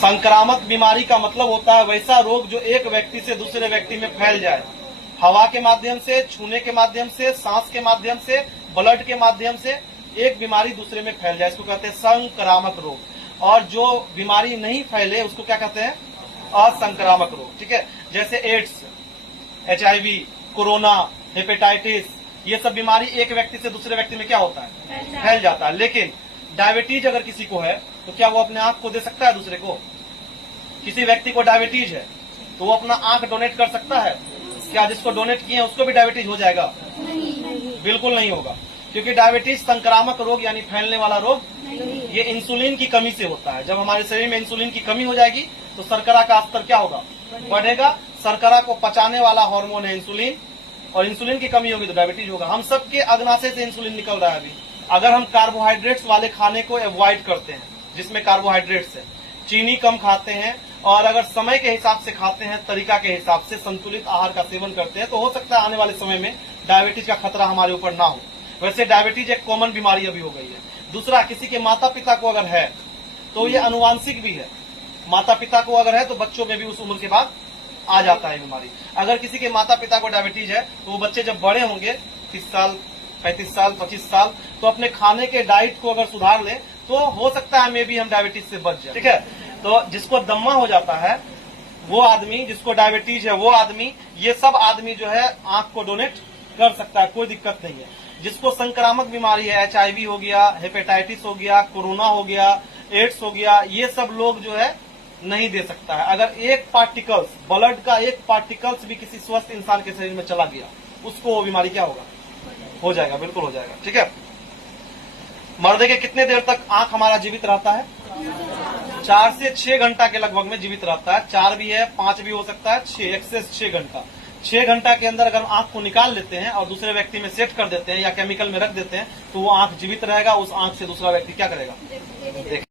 संक्रामक बीमारी का मतलब होता है वैसा रोग जो एक व्यक्ति से दूसरे व्यक्ति में फैल जाए, हवा के माध्यम से, छूने के माध्यम से, सांस के माध्यम से, ब्लड के माध्यम से एक बीमारी दूसरे में फैल जाए, इसको कहते हैं संक्रामक रोग। और जो बीमारी नहीं फैले उसको क्या कहते हैं? असंक्रामक रोग। ठीक है, जैसे एड्स, HIV, कोरोना, हेपेटाइटिस, ये सब बीमारी एक व्यक्ति से दूसरे व्यक्ति में क्या होता है? फैल जाता है। लेकिन डायबिटीज अगर किसी को है तो क्या वो अपने आंख को दे सकता है दूसरे को? किसी व्यक्ति को डायबिटीज है तो वो अपना आंख डोनेट कर सकता है? क्या जिसको डोनेट किए उसको भी डायबिटीज हो जाएगा? बिल्कुल नहीं होगा, क्योंकि डायबिटीज संक्रामक रोग यानी फैलने वाला रोग ये इंसुलिन की कमी से होता है। जब हमारे शरीर में इंसुलिन की कमी हो जाएगी तो शर्करा का स्तर क्या होगा? बढ़ेगा। शर्करा को पचाने वाला हार्मोन है इंसुलिन, और इंसुलिन की कमी होगी तो डायबिटीज होगा। हम सबके अग्नाशय से इंसुलिन निकल रहा है अभी। अगर हम कार्बोहाइड्रेट्स वाले खाने को अवॉइड करते हैं, जिसमें कार्बोहाइड्रेट्स है, चीनी कम खाते हैं, और अगर समय के हिसाब से खाते हैं, तरीका के हिसाब से संतुलित आहार का सेवन करते हैं, तो हो सकता है आने वाले समय में डायबिटीज का खतरा हमारे ऊपर ना हो। वैसे डायबिटीज एक कॉमन बीमारी अभी हो गई है। दूसरा, किसी के माता पिता को अगर है तो ये अनुवांशिक भी है। माता पिता को अगर है तो बच्चों में भी उस उम्र के बाद आ जाता है बीमारी। अगर किसी के माता पिता को डायबिटीज है तो वो बच्चे जब बड़े होंगे 30 साल, 35 साल, 25 साल, तो अपने खाने के डाइट को अगर सुधार ले तो हो सकता है मे भी हम डायबिटीज से बच जाए। ठीक है, तो जिसको दम्मा हो जाता है वो आदमी, जिसको डायबिटीज है वो आदमी, ये सब आदमी जो है आंख को डोनेट कर सकता है, कोई दिक्कत नहीं है। जिसको संक्रामक बीमारी है, HIV हो गया, हेपेटाइटिस हो गया, कोरोना हो गया, एड्स हो गया, ये सब लोग जो है नहीं दे सकता है। अगर एक पार्टिकल्स, ब्लड का एक पार्टिकल्स भी किसी स्वस्थ इंसान के शरीर में चला गया, उसको वो बीमारी क्या होगा? हो जाएगा, बिल्कुल हो जाएगा। ठीक है, मर्दे के कितने देर तक आंख हमारा जीवित रहता है? 4 से 6 घंटा के लगभग में जीवित रहता है। 4 भी है, 5 भी हो सकता है, 6 एक्सेस 6 घंटा। 6 घंटा के अंदर अगर आंख को निकाल लेते हैं और दूसरे व्यक्ति में सेट कर देते हैं या केमिकल में रख देते हैं तो वो आंख जीवित रहेगा। उस आंख से दूसरा व्यक्ति क्या करेगा?